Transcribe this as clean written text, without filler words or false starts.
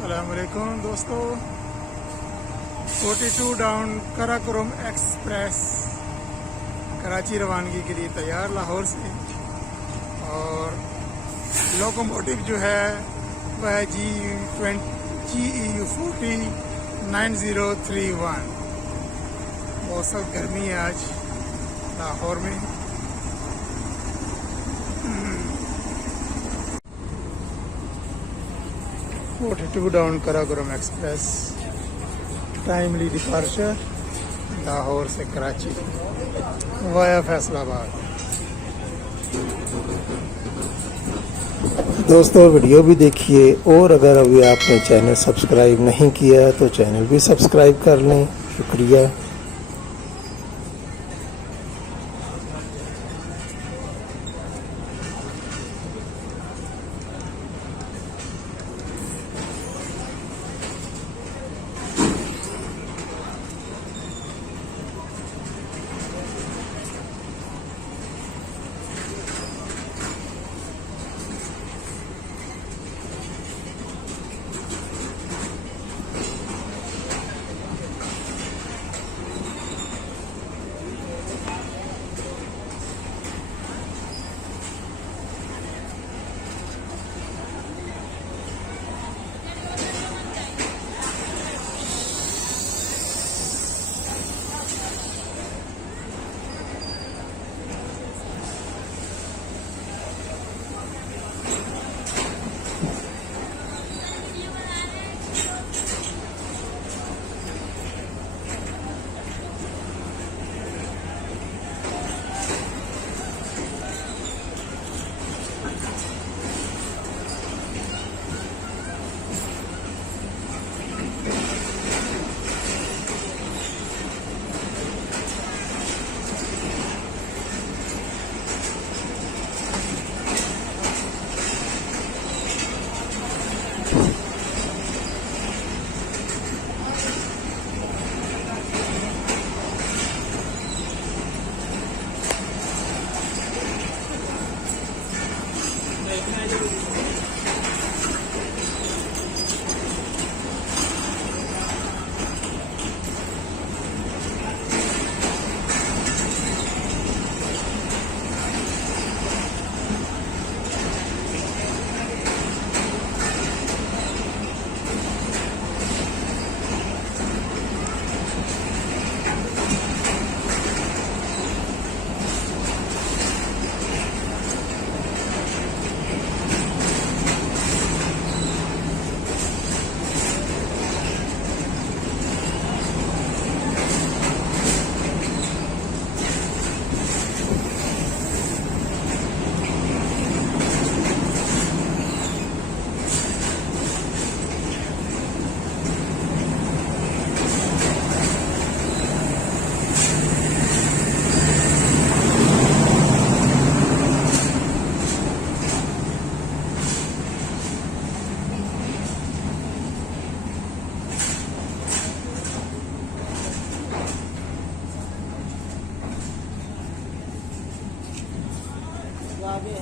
अस्सलामुअलैकुम दोस्तों। 42 down Karakoram express Karachi रवानगी के लिए तैयार लाहौर से। और लोकोमोटिव जो है वह GEU409031। बहुत सख्त गर्मी है आज लाहौर में। 42 down Karakoram express timely departure Lahore से कराची वाया फैसलाबाद। दोस्तों वीडियो भी देखिए, और अगर अभी आपने चैनल सब्सक्राइब नहीं किया तो चैनल भी सब्सक्राइब कर लें। शुक्रिया। आगे